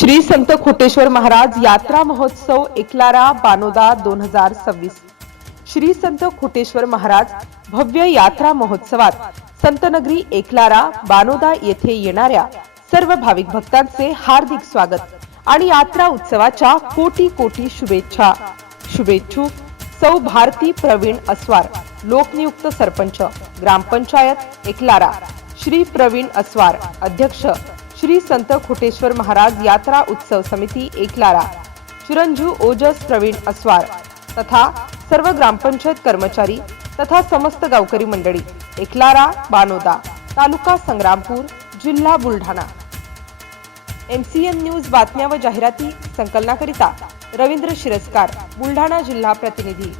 श्री संत खोटेश्वर महाराज यात्रा महोत्सव एकलारा बानोदा 2026। श्री संत खोटेश्वर महाराज भव्य यात्रा महोत्सवात संतनगरी एकलारा बानोदा येथे येणाऱ्या सर्व भाविक भक्तांचे हार्दिक स्वागत आणि यात्रा उत्सवाच्या कोटी कोटी शुभेच्छा। शुभेच्छुक सौ भारती प्रवीण अस्वार, लोकनियुक्त सरपंच ग्रामपंचायत एकलारा, श्री प्रवीण अस्वार, अध्यक्ष श्री संत खोटेश्वर महाराज यात्रा उत्सव समिति एकलारा, चिरंजीव ओजस प्रवीण अस्वार तथा सर्व ग्रामपंचायत कर्मचारी तथा समस्त गावकरी मंडळी, एकलारा बानोदा, तालुका संग्रामपूर, जिल्हा बुलढाणा। MCN न्यूज बातम्या व जाहिराती संकलनाकरिता रवींद्र शिरस्कार, बुलढाणा जिल्हा प्रतिनिधी।